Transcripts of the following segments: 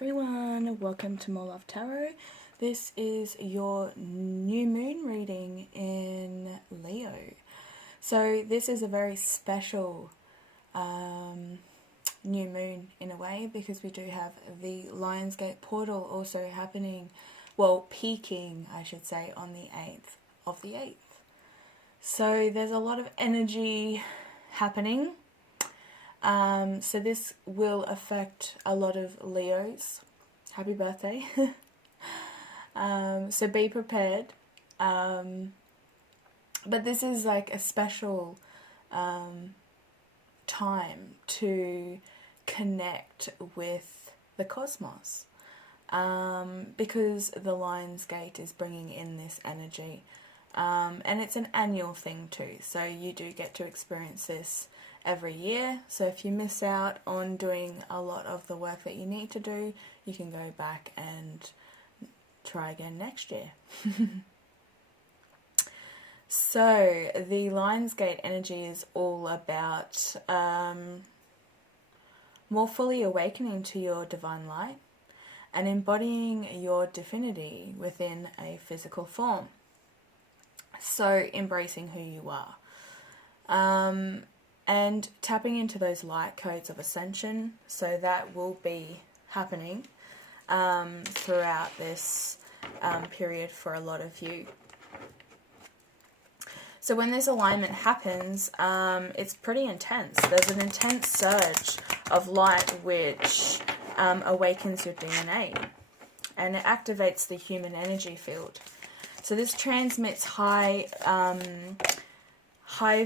everyone, welcome to More Love Tarot. This is your new moon reading in Leo. So this is a very special new moon in a way, because we do have the Lionsgate portal also happening, well, peaking I should say, on the 8th of the 8th. So there's a lot of energy happening. So this will affect a lot of Leos. Happy birthday. So be prepared. But this is like a special time to connect with the cosmos, because the Lionsgate is bringing in this energy. And it's an annual thing too, so you do get to experience this every year. So if you miss out on doing a lot of the work that you need to do, you can go back and try again next year. So the Lionsgate energy is all about more fully awakening to your divine light and embodying your divinity within a physical form. So embracing who you are. And tapping into those light codes of ascension. So that will be happening throughout this period for a lot of you. So when this alignment happens, it's pretty intense. There's an intense surge of light which awakens your DNA, and it activates the human energy field. So this transmits high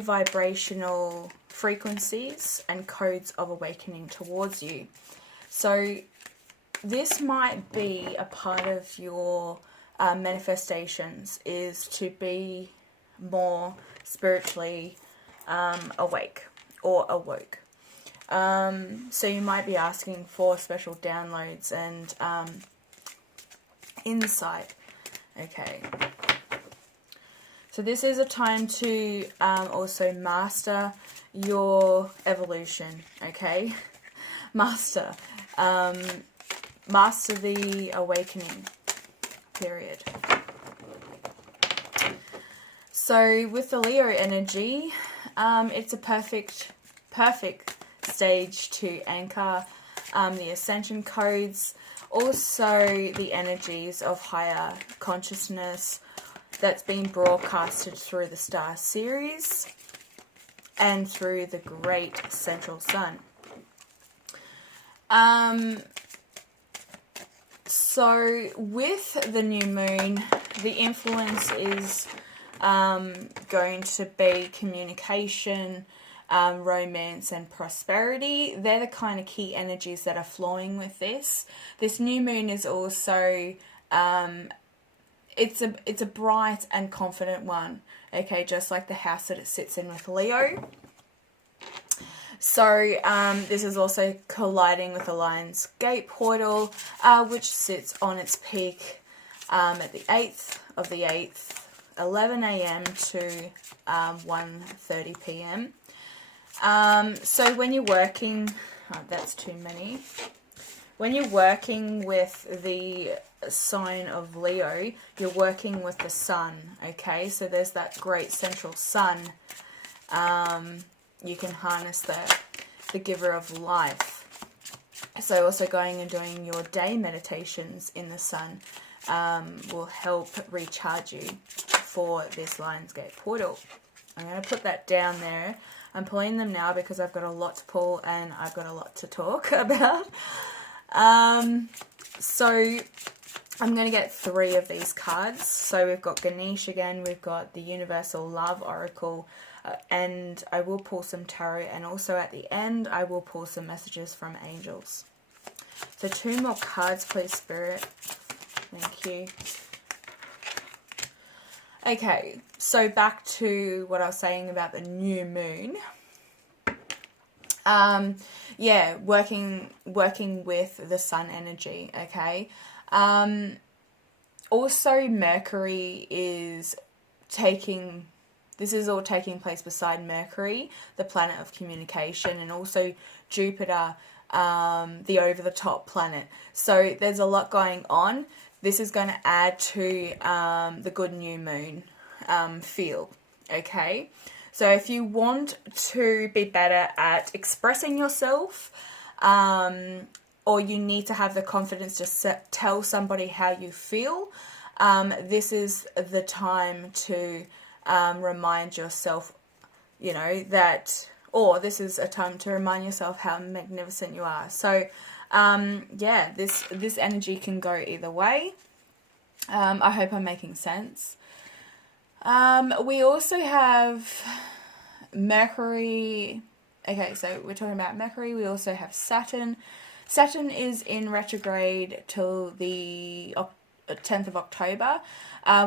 vibrational frequencies and codes of awakening towards you. So this might be a part of your manifestations, is to be more spiritually awake or awoke. So you might be asking for special downloads and insight. Okay. So this is a time to also master your evolution, okay? Master the awakening period. So with the Leo energy, it's a perfect stage to anchor the ascension codes, also the energies of higher consciousness that's been broadcasted through the star series and through the great central sun. So with the new moon, the influence is going to be communication, romance and prosperity. They're the kind of key energies that are flowing with this. This new moon is also it's a bright and confident one, okay, just like the house that it sits in with Leo. So this is also colliding with the Lionsgate portal, which sits on its peak at the 8th of the 8th, 11 a.m. to 1:30 p.m. So when you're working, that's too many. When you're working with the sign of Leo, you're working with the sun, okay? So there's that great central sun. You can harness the giver of life. So also going and doing your day meditations in the sun will help recharge you for this Lionsgate portal. I'm going to put that down there. I'm pulling them now because I've got a lot to pull and I've got a lot to talk about. So I'm going to get 3 of these cards. So we've got Ganesh again, we've got the Universal Love Oracle, and I will pull some tarot, and also at the end I will pull some messages from angels. So 2 more cards, please, Spirit. Thank you. Okay, so back to what I was saying about the new moon. Yeah, working with the sun energy, okay? Also Mercury is this is all taking place beside Mercury, the planet of communication, and also Jupiter the over-the-top planet. So there's a lot going on. This is going to add to the good new moon feel, okay? So if you want to be better at expressing yourself, or you need to have the confidence to tell somebody how you feel, this is the time to remind yourself, you know, that, or this is a time to remind yourself how magnificent you are. So, yeah, this energy can go either way. I hope I'm making sense. We also have Mercury. Okay, so we're talking about Mercury. We also have Saturn. Saturn is in retrograde till the 10th of October,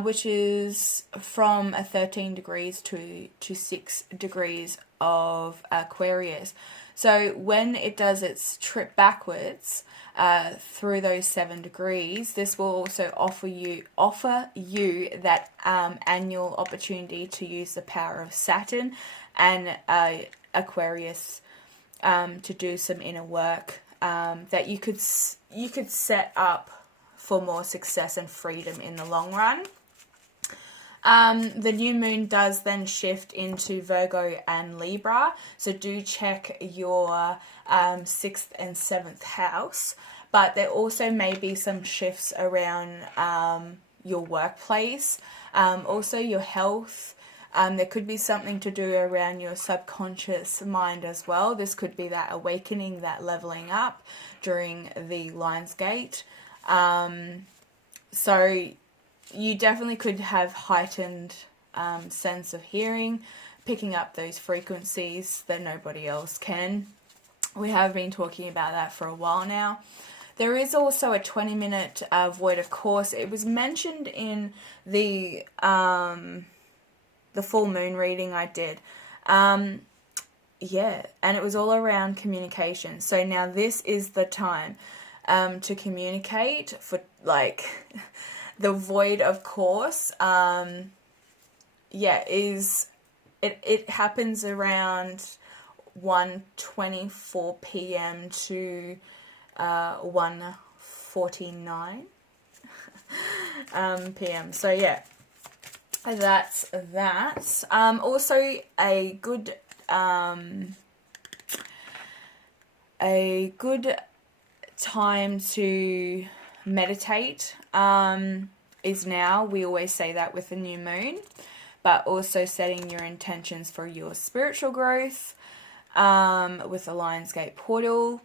which is from 13 degrees to 6 degrees of Aquarius. So when it does its trip backwards through those 7 degrees, this will also offer you that annual opportunity to use the power of Saturn and Aquarius to do some inner work that you could set up for more success and freedom in the long run. The new moon does then shift into Virgo and Libra, so do check your 6th and 7th house. But there also may be some shifts around your workplace, also your health. There could be something to do around your subconscious mind as well. This could be that awakening, that leveling up during the Lionsgate. So you definitely could have heightened sense of hearing, picking up those frequencies that nobody else can. We have been talking about that for a while now. There is also a 20-minute void, of course. It was mentioned in the full moon reading I did. Yeah, and it was all around communication. So now this is the time to communicate for, like, the void, of course. Yeah, it happens around 1:24 p.m. to 1:49 p.m. So yeah, that's that. Also a good time to meditate is now. We always say that with the new moon, but also setting your intentions for your spiritual growth with the Lionsgate portal.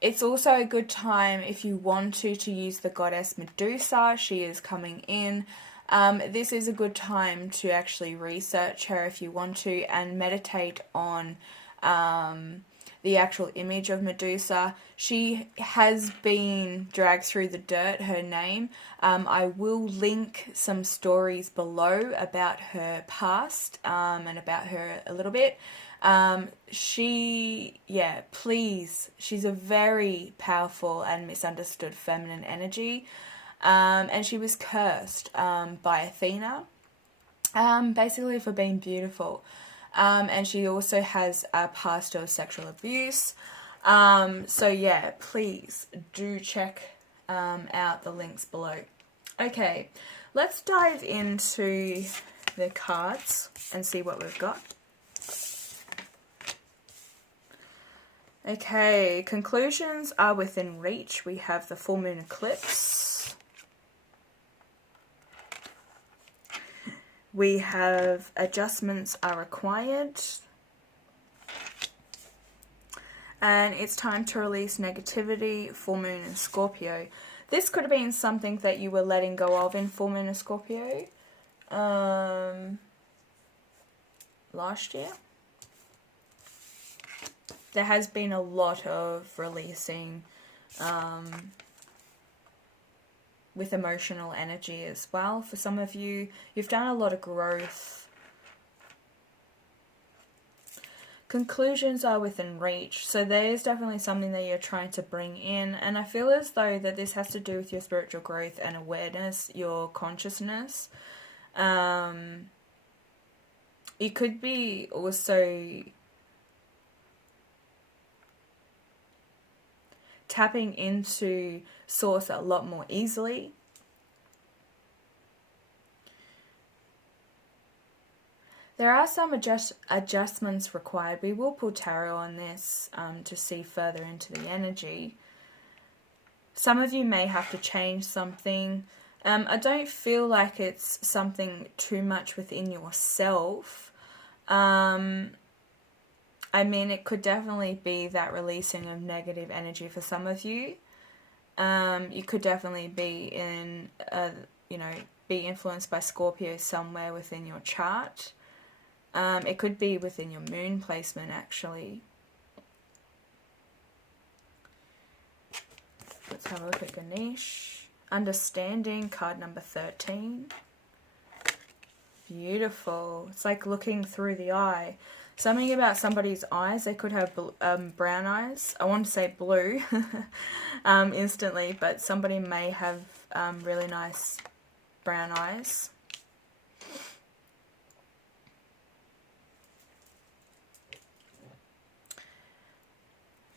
It's also a good time if you want to use the goddess Medusa. She is coming in. This is a good time to actually research her if you want to, and meditate on the actual image of Medusa. She has been dragged through the dirt, her name. I will link some stories below about her past and about her a little bit. Please, she's a very powerful and misunderstood feminine energy. And she was cursed by Athena, basically for being beautiful. And she also has a past of sexual abuse. So yeah, please do check out the links below. Okay, let's dive into the cards and see what we've got. Okay, conclusions are within reach. We have the full moon eclipse. We have adjustments are required. And it's time to release negativity, full moon and Scorpio. This could have been something that you were letting go of in full moon and Scorpio last year. There has been a lot of releasing with emotional energy as well. For some of you, you've done a lot of growth. Conclusions are within reach. So there is definitely something that you're trying to bring in. And I feel as though that this has to do with your spiritual growth and awareness, your consciousness. You could be also tapping into source a lot more easily. There are some adjustments required. We will pull tarot on this to see further into the energy. Some of you may have to change something. I don't feel like it's something too much within yourself. I mean, it could definitely be that releasing of negative energy for some of you. You could definitely be in, be influenced by Scorpio somewhere within your chart. It could be within your moon placement, actually. Let's have a look at Ganesh. Understanding, card number 13. Beautiful. It's like looking through the eye. Something about somebody's eyes. They could have brown eyes. I want to say blue instantly, but somebody may have really nice brown eyes.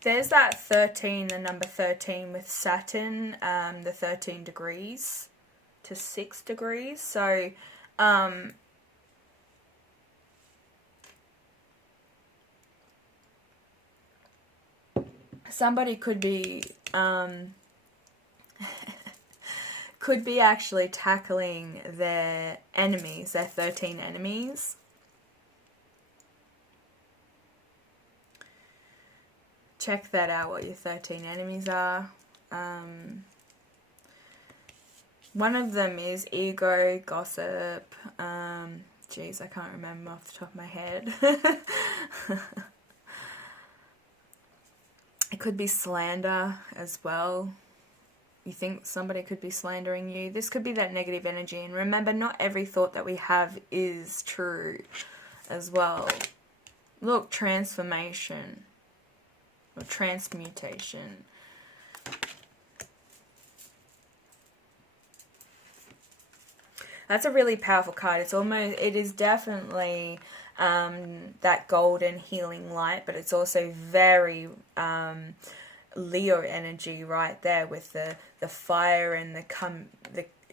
There's that 13, the number 13 with Saturn, the 13 degrees to 6 degrees. So, somebody could be, could be actually tackling their enemies, their 13 enemies. Check that out, what your 13 enemies are. One of them is ego, gossip. Geez, I can't remember off the top of my head. It could be slander as well. You think somebody could be slandering you. This could be that negative energy. And remember, not every thought that we have is true as well. Look, transformation. Or transmutation. That's a really powerful card. It is definitely that golden healing light, but it's also very Leo energy right there with the fire and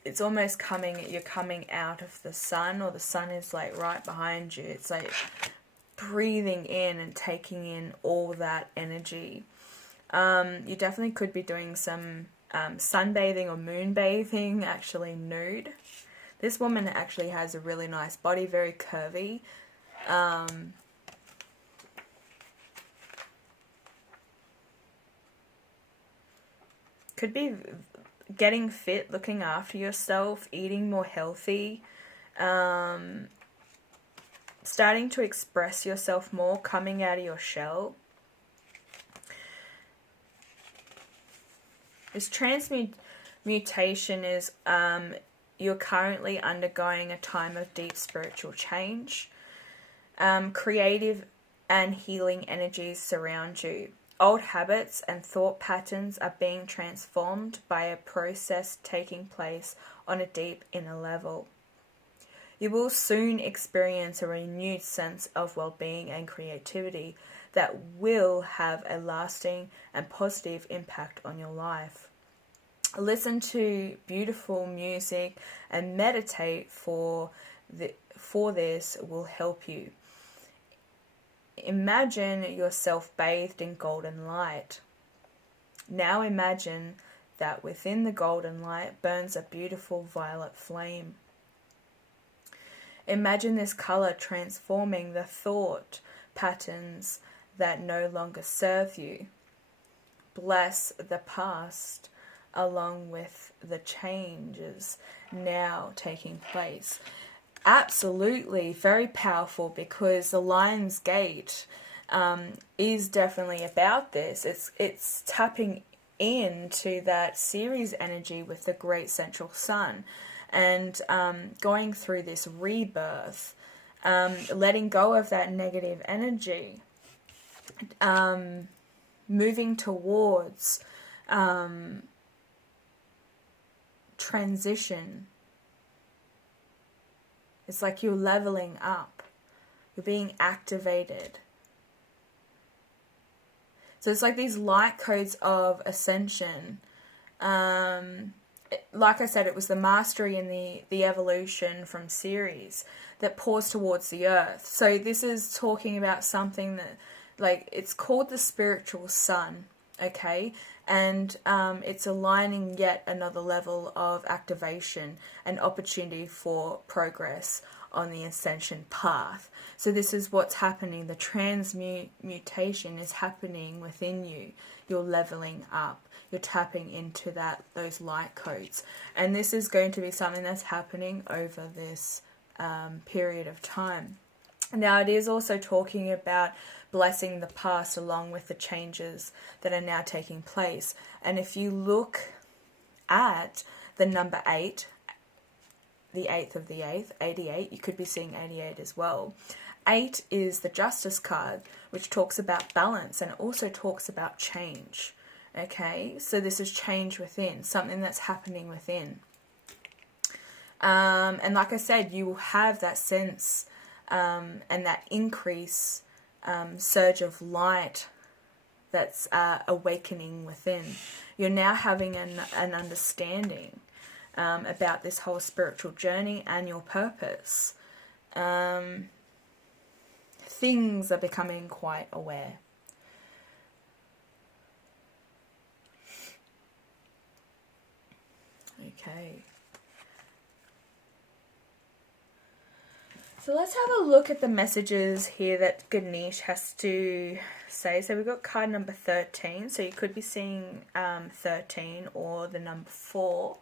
it's almost you're coming out of the sun, or the sun is like right behind you. It's like breathing in and taking in all that energy. You definitely could be doing some sunbathing or moonbathing, actually nude. This woman actually has a really nice body, very curvy. Could be getting fit, looking after yourself, eating more healthy. Starting to express yourself more, coming out of your shell. This transmutation is you're currently undergoing a time of deep spiritual change. Creative and healing energies surround you. Old habits and thought patterns are being transformed by a process taking place on a deep inner level. You will soon experience a renewed sense of well-being and creativity that will have a lasting and positive impact on your life. Listen to beautiful music and meditate for this will help you. Imagine yourself bathed in golden light. Now imagine that within the golden light burns a beautiful violet flame. Imagine this color transforming the thought patterns that no longer serve you. Bless the past along with the changes now taking place. Absolutely, very powerful, because the Lionsgate is definitely about this. It's tapping into that Ceres energy with the great central sun. And going through this rebirth, letting go of that negative energy, moving towards transition. It's like you're leveling up. You're being activated. So it's like these light codes of ascension. Like I said, it was the mastery and the evolution from Ceres that pours towards the earth. So this is talking about something that, like, it's called the spiritual sun, okay? And it's aligning yet another level of activation and opportunity for progress on the ascension path. So this is what's happening. The transmutation is happening within you. You're leveling up. You're tapping into those light codes. And this is going to be something that's happening over this period of time. Now, it is also talking about blessing the past along with the changes that are now taking place. And if you look at the number 8, the 8th of the 8th, 88, you could be seeing 88 as well. 8 is the Justice card, which talks about balance, and it also talks about change. Okay, so this is change within, something that's happening within. And like I said, you will have that sense and that increase, surge of light that's awakening within. You're now having an understanding about this whole spiritual journey and your purpose. Things are becoming quite aware. Okay. So let's have a look at the messages here that Ganesh has to say. So we've got card number 13. So you could be seeing 13 or the number 4.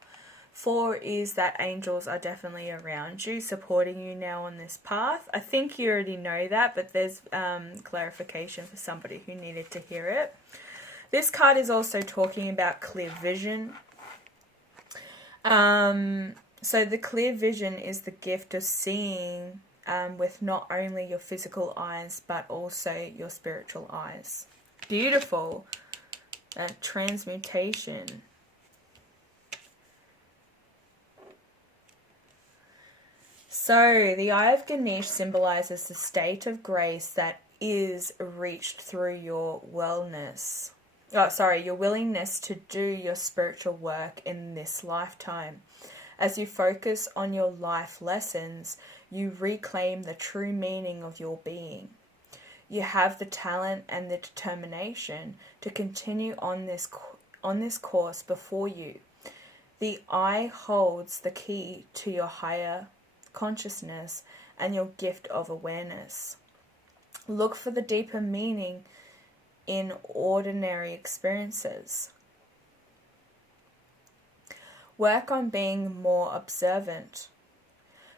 4 is that angels are definitely around you, supporting you now on this path. I think you already know that, but there's clarification for somebody who needed to hear it. This card is also talking about clear vision. So the clear vision is the gift of seeing with not only your physical eyes, but also your spiritual eyes. Beautiful. Transmutation. So the Eye of Ganesh symbolizes the state of grace that is reached through your wellness. Your willingness to do your spiritual work in this lifetime. As you focus on your life lessons, you reclaim the true meaning of your being. You have the talent and the determination to continue on this course before you. The eye holds the key to your higher consciousness and your gift of awareness. Look for the deeper meaning in ordinary experiences. Work on being more observant.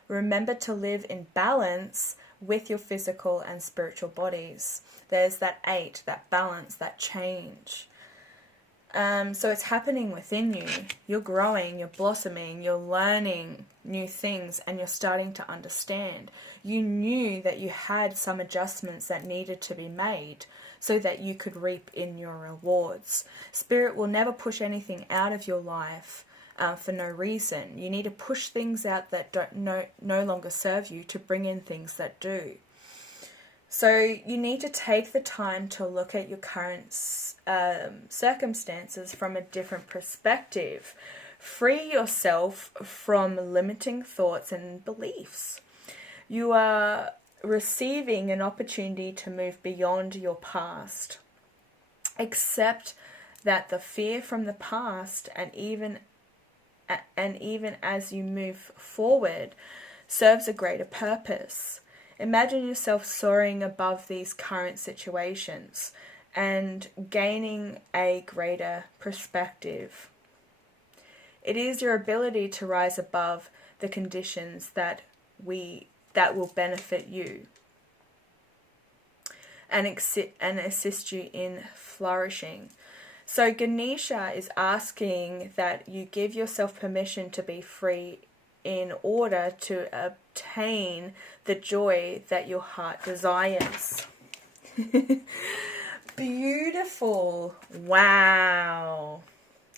Remember to live in balance with your physical and spiritual bodies. There's that 8, that balance, that change. So it's happening within you. You're growing, you're blossoming, you're learning new things, and you're starting to understand. You knew that you had some adjustments that needed to be made so that you could reap in your rewards. Spirit will never push anything out of your life for no reason. You need to push things out that no longer serve you to bring in things that do. So you need to take the time to look at your current circumstances from a different perspective. Free yourself from limiting thoughts and beliefs. You are receiving an opportunity to move beyond your past. Accept that the fear from the past and even as you move forward serves a greater purpose. Imagine yourself soaring above these current situations and gaining a greater perspective. It is your ability to rise above the conditions that will benefit you and assist you in flourishing. So Ganesha is asking that you give yourself permission to be free in order to obtain the joy that your heart desires. Beautiful. Wow.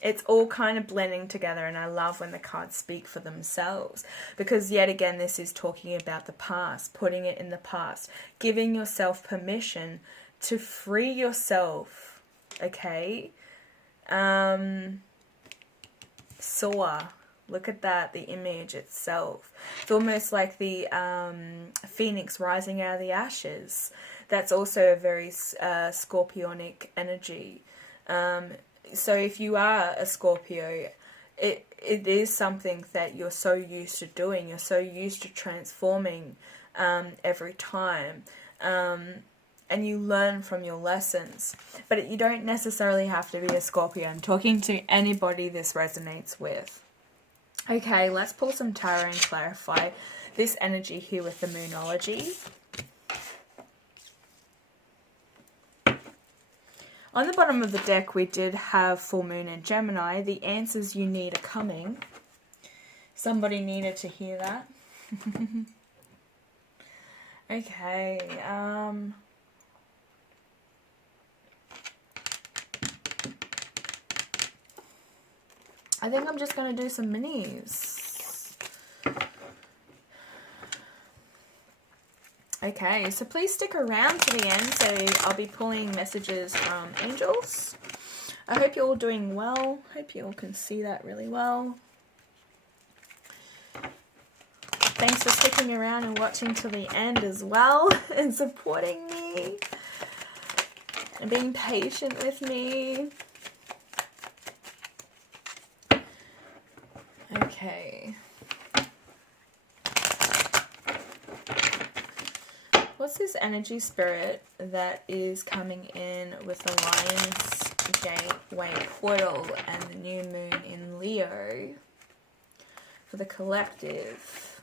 It's all kind of blending together, and I love when the cards speak for themselves, because yet again this is talking about the past, putting it in the past, giving yourself permission to free yourself, okay? Soar. Look at that, the image itself. It's almost like the phoenix rising out of the ashes. That's also a very scorpionic energy. So if you are a Scorpio, it is something that you're so used to doing. You're so used to transforming every time. And you learn from your lessons. But you don't necessarily have to be a Scorpio. I'm talking to anybody this resonates with. Okay, let's pull some tarot and clarify this energy here with the Moonology. On the bottom of the deck, we did have Full Moon and Gemini. The answers you need are coming. Somebody needed to hear that. Okay. I think I'm just going to do some minis. Okay, so please stick around to the end. So I'll be pulling messages from angels. I hope you're all doing well. Hope you all can see that really well. Thanks for sticking around and watching till the end as well, and supporting me and being patient with me. Okay. What's this energy spirit that is coming in with the Lionsgate portal and the new moon in Leo for the collective?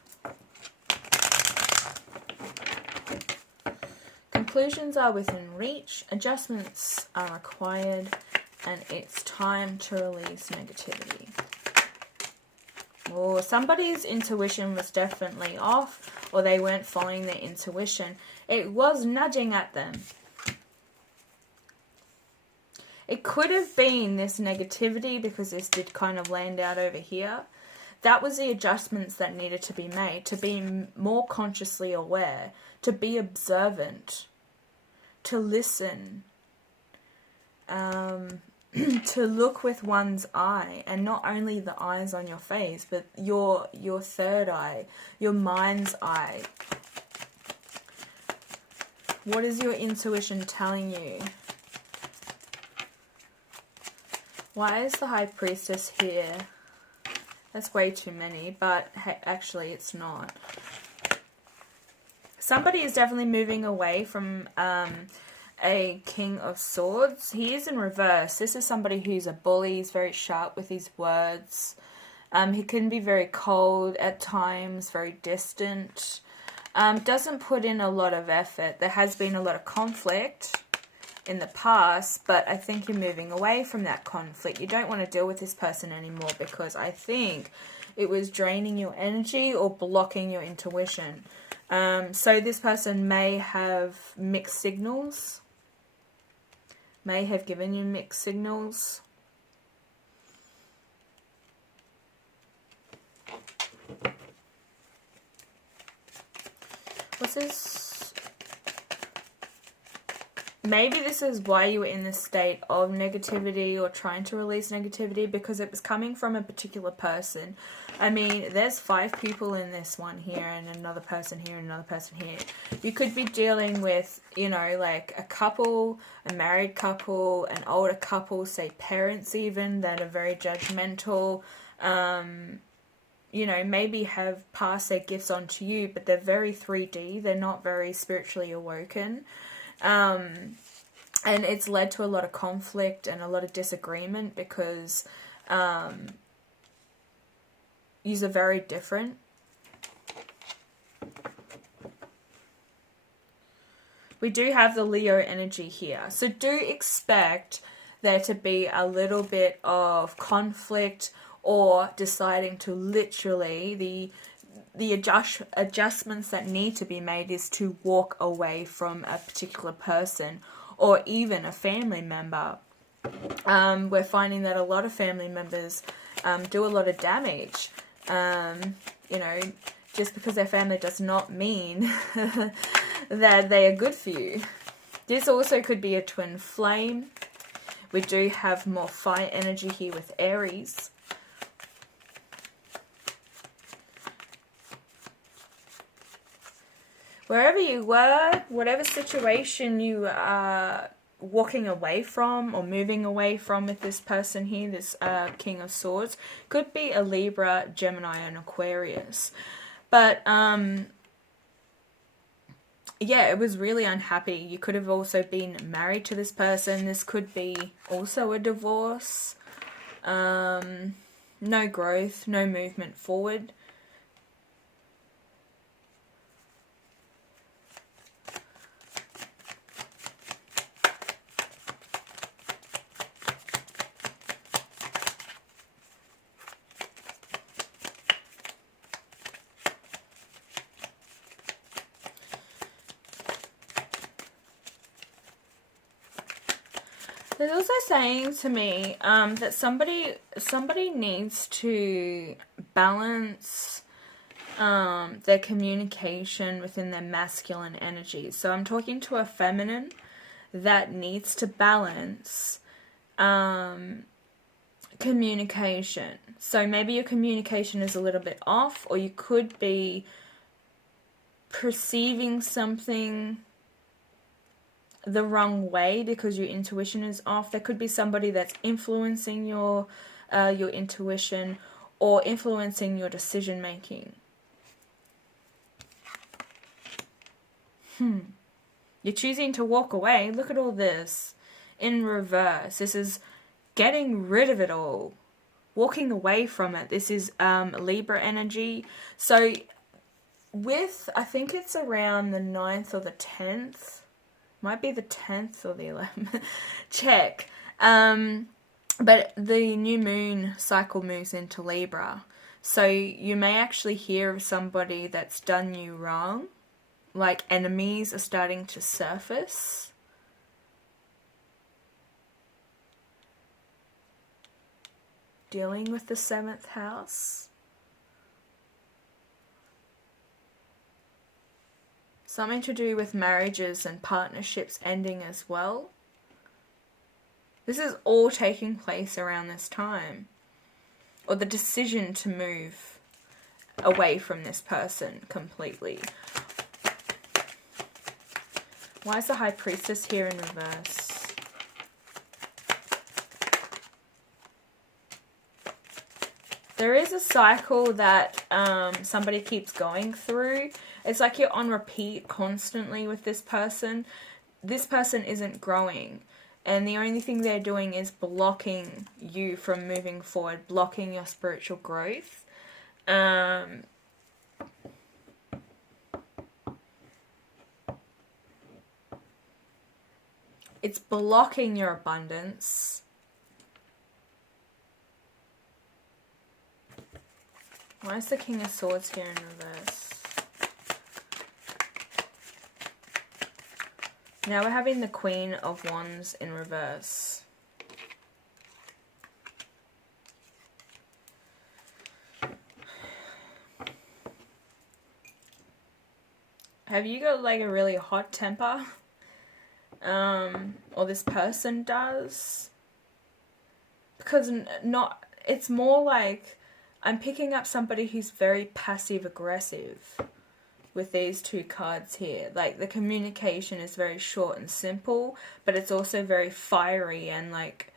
Conclusions are within reach, adjustments are required, and it's time to release negativity. Or somebody's intuition was definitely off, or they weren't following their intuition. It was nudging at them. It could have been this negativity, because this did kind of land out over here. That was the adjustments that needed to be made, to be more consciously aware, to be observant, to listen, to look with one's eye, and not only the eyes on your face, but your third eye, your mind's eye. What is your intuition telling you? Why is the High Priestess here? That's way too many, but actually it's not. Somebody is definitely moving away from a King of Swords. He is in reverse. This is somebody who's a bully. He's very sharp with his words. He can be very cold at times, very distant. Doesn't put in a lot of effort. There has been a lot of conflict in the past, but I think you're moving away from that conflict. You don't want to deal with this person anymore, because I think it was draining your energy or blocking your intuition. So this person may have mixed signals. May have given you mixed signals. What's this? Maybe this is why you were in this state of negativity or trying to release negativity, because it was coming from a particular person. I mean, there's 5 people in this one here, and another person here, and another person here. You could be dealing with, you know, like a couple, a married couple, an older couple, say parents even, that are very judgmental. You know, maybe have passed their gifts on to you, but they're very 3D. They're not very spiritually awoken. And it's led to a lot of conflict and a lot of disagreement, because yous are very different. We do have the Leo energy here. So do expect there to be a little bit of conflict, or deciding to literally, the adjustments that need to be made is to walk away from a particular person, or even a family member, we're finding that a lot of family members do a lot of damage. You know, just because they're family does not mean that they are good for you. This also could be a twin flame. We do have more fire energy here with Aries. Wherever you were, whatever situation you are walking away from or moving away from with this person here, this King of Swords, could be a Libra, Gemini, and Aquarius. But, yeah, it was really unhappy. You could have also been married to this person. This could be also a divorce. No growth, no movement forward. They're also saying to me that somebody needs to balance their communication within their masculine energy. So I'm talking to a feminine that needs to balance communication. So maybe your communication is a little bit off, or you could be perceiving something the wrong way because your intuition is off. There could be somebody that's influencing your intuition or influencing your decision making. You're choosing to walk away. Look at all this in reverse. This is getting rid of it all, walking away from it. This is Libra energy. So with, I think it's around the 9th or the 10th. Might be the 10th or the 11th. Check. But the new moon cycle moves into Libra. So you may actually hear of somebody that's done you wrong. Like enemies are starting to surface. Dealing with the 7th house. Something to do with marriages and partnerships ending as well. This is all taking place around this time. Or the decision to move away from this person completely. Why is the High Priestess here in reverse? There is a cycle that somebody keeps going through. It's like you're on repeat constantly with this person. This person isn't growing. And the only thing they're doing is blocking you from moving forward, blocking your spiritual growth. It's blocking your abundance. Why is the King of Swords here in reverse? Now we're having the Queen of Wands in reverse. Have you got like a really hot temper? Or this person does? Because it's more like I'm picking up somebody who's very passive aggressive with these two cards here. Like the communication is very short and simple, but it's also very fiery and like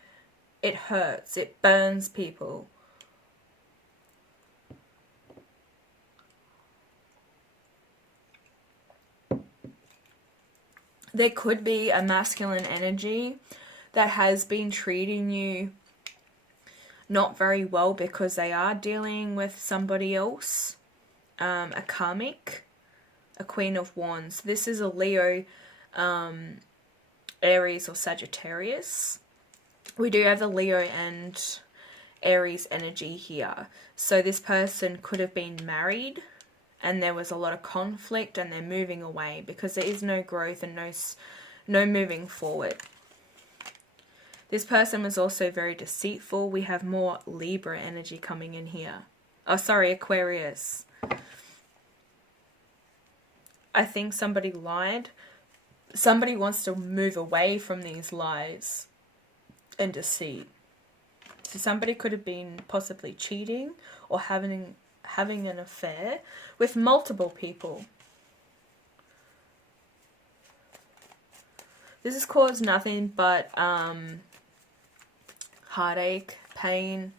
it hurts, it burns people. There could be a masculine energy that has been treating you not very well because they are dealing with somebody else, a karmic, a Queen of Wands. This is a Leo, Aries or Sagittarius. We do have the Leo and Aries energy here. So this person could have been married and there was a lot of conflict and they're moving away because there is no growth and no moving forward. This person was also very deceitful. We have more Libra energy coming in here. Oh, sorry, Aquarius. I think somebody lied. Somebody wants to move away from these lies and deceit. So somebody could have been possibly cheating or having an affair with multiple people. This has caused nothing but heartache, pain,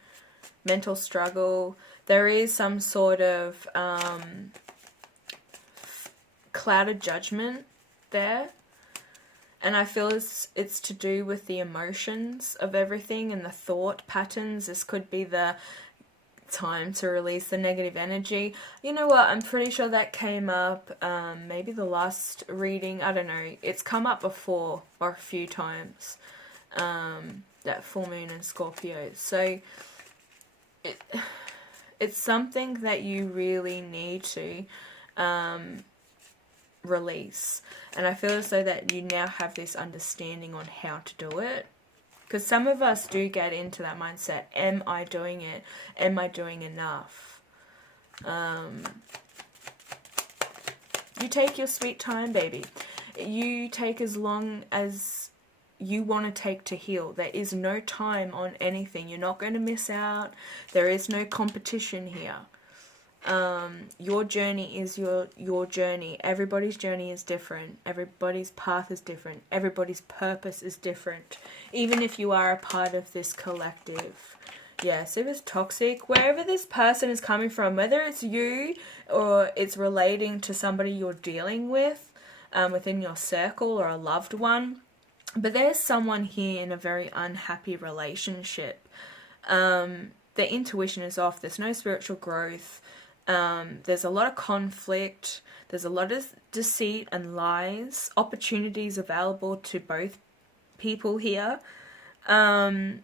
mental struggle. There is some sort of clouded judgment there. And I feel it's to do with the emotions of everything and the thought patterns. This could be the time to release the negative energy. You know what? I'm pretty sure that came up maybe the last reading. I don't know. It's come up before or a few times. That full moon in Scorpio. So it's something that you really need to release. And I feel as though that you now have this understanding on how to do it. Because some of us do get into that mindset. Am I doing it? Am I doing enough? You take your sweet time, baby. You take as long as you want to take to heal. There is no time on anything. You're not going to miss out. There is no competition here. Your journey is your journey. Everybody's journey is different. Everybody's path is different. Everybody's purpose is different. Even if you are a part of this collective. Yes, if it's toxic, wherever this person is coming from, whether it's you or it's relating to somebody you're dealing with within your circle or a loved one, but there's someone here in a very unhappy relationship. The intuition is off. There's no spiritual growth. There's a lot of conflict. There's a lot of deceit and lies. Opportunities available to both people here. The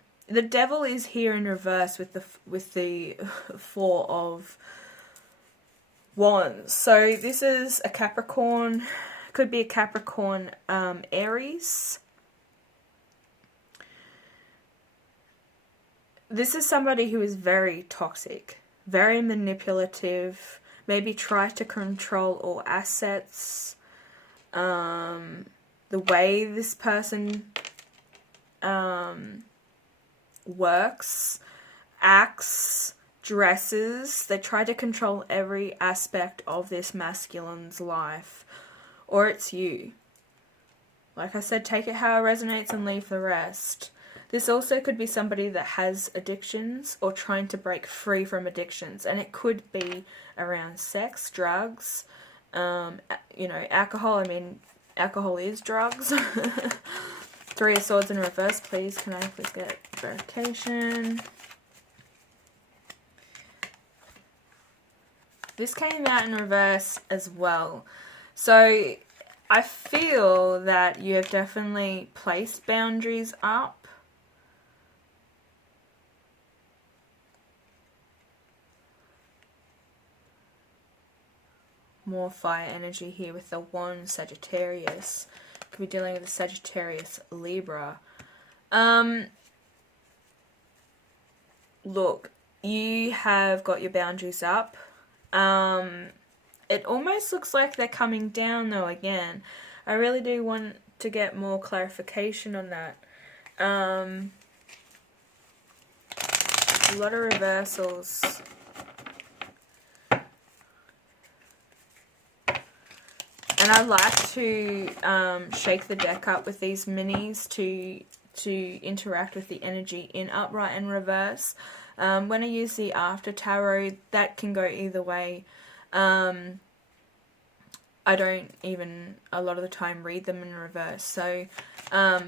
devil is here in reverse with the Four of Wands. So this is a Capricorn. Could be a Capricorn, Aries. This is somebody who is very toxic, very manipulative, maybe try to control all assets. The way this person works, acts, dresses, they try to control every aspect of this masculine's life. Or it's you. Like I said, take it how it resonates and leave the rest. This also could be somebody that has addictions or trying to break free from addictions. And it could be around sex, drugs, alcohol. I mean, alcohol is drugs. Three of Swords in reverse, please. Can I please get verification? This came out in reverse as well. So I feel that you have definitely placed boundaries up. More fire energy here with the Wand Sagittarius. Could be dealing with the Sagittarius Libra. Look, you have got your boundaries up. It almost looks like they're coming down though again. I really do want to get more clarification on that. A lot of reversals. And I like to shake the deck up with these minis to interact with the energy in upright and reverse. When I use the after tarot, that can go either way. I don't even a lot of the time read them in reverse. So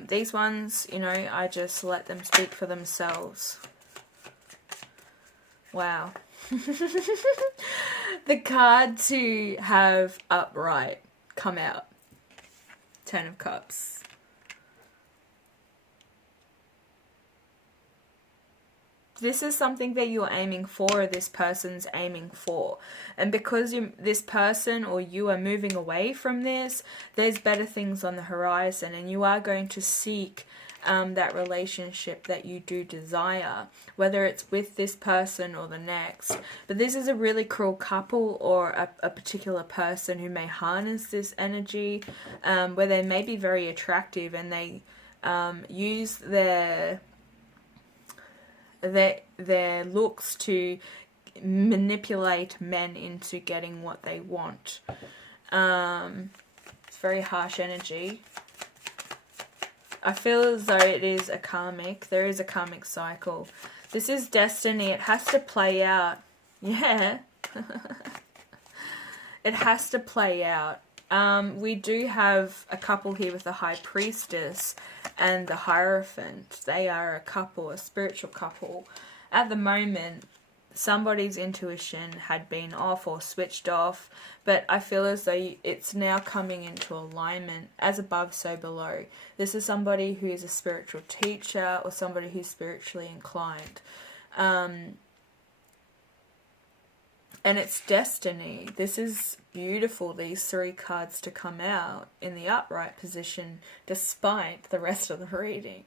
these ones, I just let them speak for themselves. Wow. The card to have upright come out. Ten of Cups. This is something that you're aiming for, or this person's aiming for. And because this person or you are moving away from this, there's better things on the horizon, and you are going to seek that relationship that you do desire, whether it's with this person or the next. But this is a really cruel couple, or a particular person who may harness this energy, where they may be very attractive, and they use their looks to manipulate men into getting what they want. It's very harsh energy. I feel as though it is a karmic. There is a karmic cycle. This is destiny. It has to play out. Yeah. It has to play out. We do have a couple here with the High Priestess and the Hierophant. They are a couple, a spiritual couple. At the moment, somebody's intuition had been off or switched off, but I feel as though it's now coming into alignment, as above so below. This is somebody who is a spiritual teacher or somebody who's spiritually inclined, and it's destiny. This is beautiful, these 3 cards to come out in the upright position despite the rest of the reading.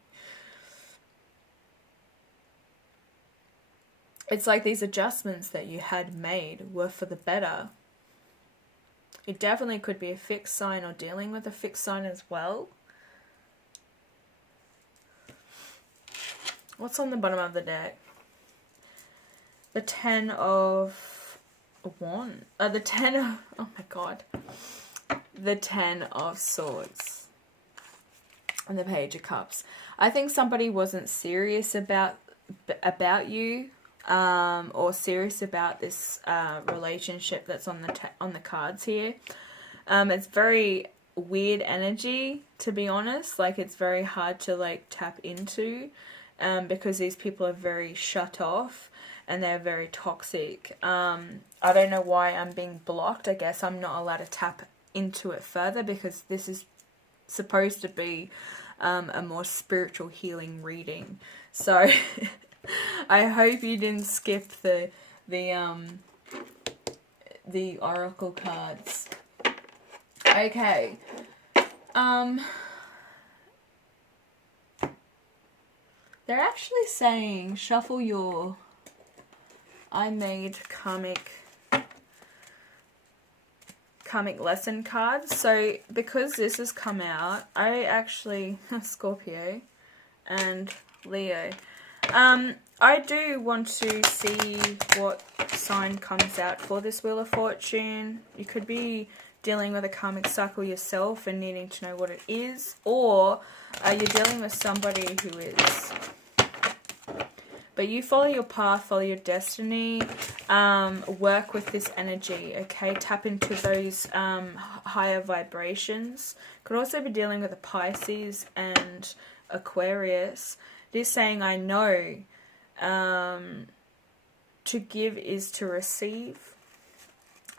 It's like these adjustments that you had made were for the better. It definitely could be a fixed sign or dealing with a fixed sign as well. What's on the bottom of the deck? The 10 of Wands. The 10 of... Oh my god. The 10 of Swords. And the Page of Cups. I think somebody wasn't serious about you. Or serious about this relationship that's on the cards here. It's very weird energy, to be honest. Like, it's very hard to like tap into, because these people are very shut off and they're very toxic. I don't know why I'm being blocked. I guess I'm not allowed to tap into it further, because this is supposed to be a more spiritual healing reading. So I hope you didn't skip the oracle cards. Okay. They're actually saying shuffle your I made karmic lesson cards. So because this has come out, I actually Scorpio and Leo. I do want to see what sign comes out for this Wheel of Fortune. You could be dealing with a karmic cycle yourself and needing to know what it is, or you're dealing with somebody who is. But you follow your path, follow your destiny, work with this energy, okay? Tap into those higher vibrations. Could also be dealing with a Pisces and Aquarius. This saying, I know, to give is to receive.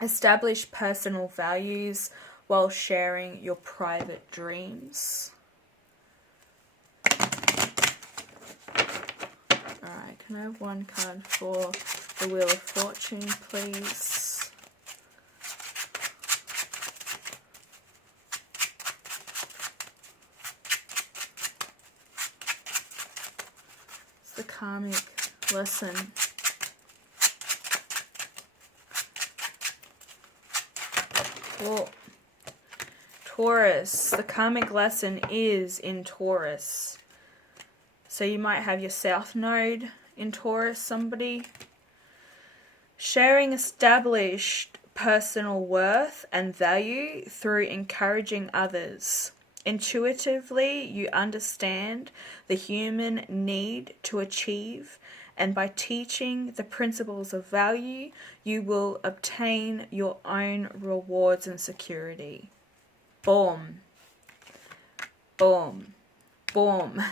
Establish personal values while sharing your private dreams. Alright, can I have one card for the Wheel of Fortune, please? It's the karmic lesson. Well, Taurus, the karmic lesson is in Taurus. So you might have your South Node in Taurus, somebody. Sharing established personal worth and value through encouraging others. Intuitively, you understand the human need to achieve, and by teaching the principles of value, you will obtain your own rewards and security. Boom. Boom. Boom.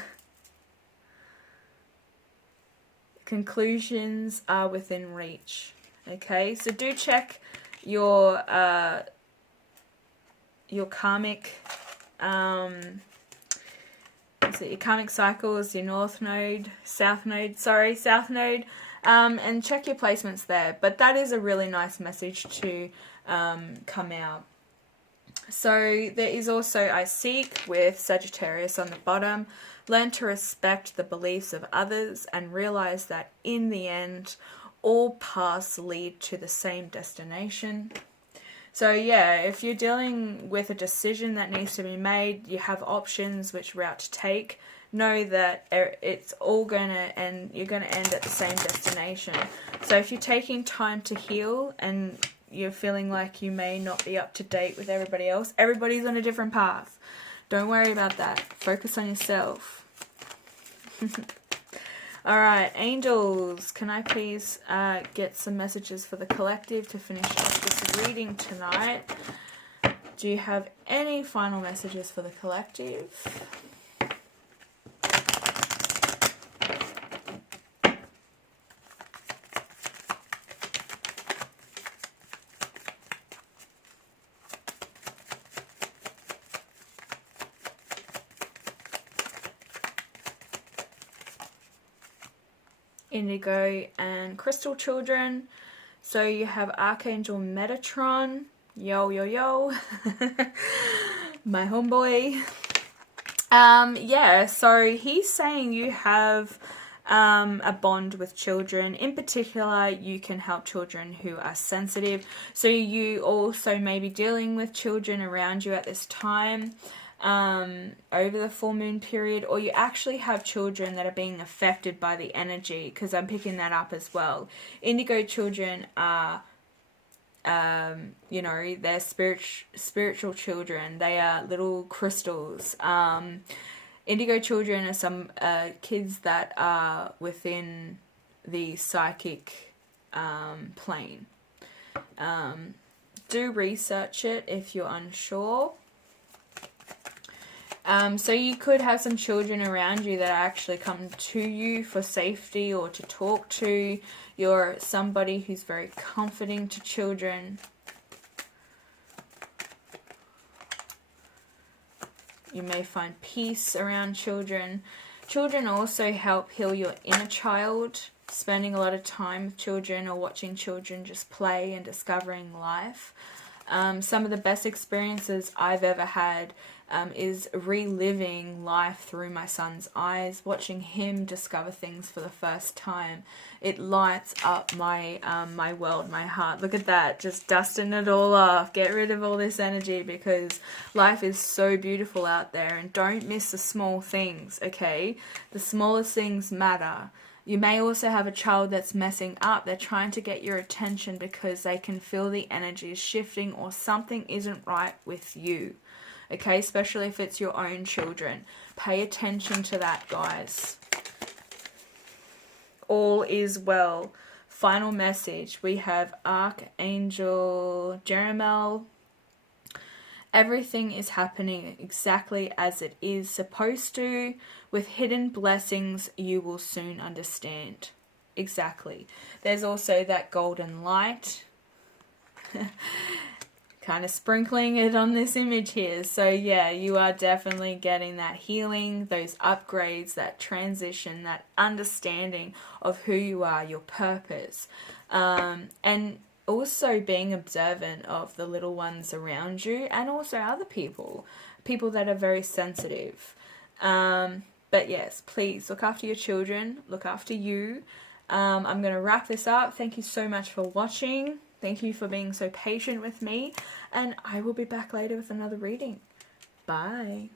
Conclusions are within reach. Okay, so do check your karmic your karmic cycles, your South Node, and check your placements there. But that is a really nice message to come out. So there is also I Seek with Sagittarius on the bottom. Learn to respect the beliefs of others and realize that in the end, all paths lead to the same destination. So yeah, if you're dealing with a decision that needs to be made, you have options which route to take. Know that it's all going to end, you're going to end at the same destination. So if you're taking time to heal and you're feeling like you may not be up to date with everybody else, everybody's on a different path. Don't worry about that. Focus on yourself. Alright, angels, can I please get some messages for the collective to finish off this reading tonight? Do you have any final messages for the collective? Indigo and Crystal Children. So you have Archangel Metatron. Yo, yo, yo. My homeboy. Yeah, so he's saying you have a bond with children. In particular, you can help children who are sensitive. So you also may be dealing with children around you at this time. Over the full moon period, or you actually have children that are being affected by the energy, because I'm picking that up as well. Indigo children are, you know, they're spiritual children. They are little crystals. Indigo children are some kids that are within the psychic plane. Do research it if you're unsure. So you could have some children around you that actually come to you for safety or to talk to. You're somebody who's very comforting to children. You may find peace around children. Children also help heal your inner child. Spending a lot of time with children or watching children just play and discovering life. Some of the best experiences I've ever had is reliving life through my son's eyes, watching him discover things for the first time. It lights up my my world, my heart. Look at that, just dusting it all off. Get rid of all this energy, because life is so beautiful out there, and don't miss the small things, okay? The smallest things matter. You may also have a child that's messing up. They're trying to get your attention because they can feel the energy shifting or something isn't right with you. Okay, especially if it's your own children. Pay attention to that, guys. All is well. Final message. We have Archangel Jeremiel. Everything is happening exactly as it is supposed to. With hidden blessings, you will soon understand. Exactly. There's also that golden light. Kind of sprinkling it on this image here. So yeah, you are definitely getting that healing, those upgrades, that transition, that understanding of who you are, your purpose. And also being observant of the little ones around you, and also other people that are very sensitive. But yes, please look after your children, look after you. I'm going to wrap this up. Thank you so much for watching. Thank you for being so patient with me, and I will be back later with another reading. Bye.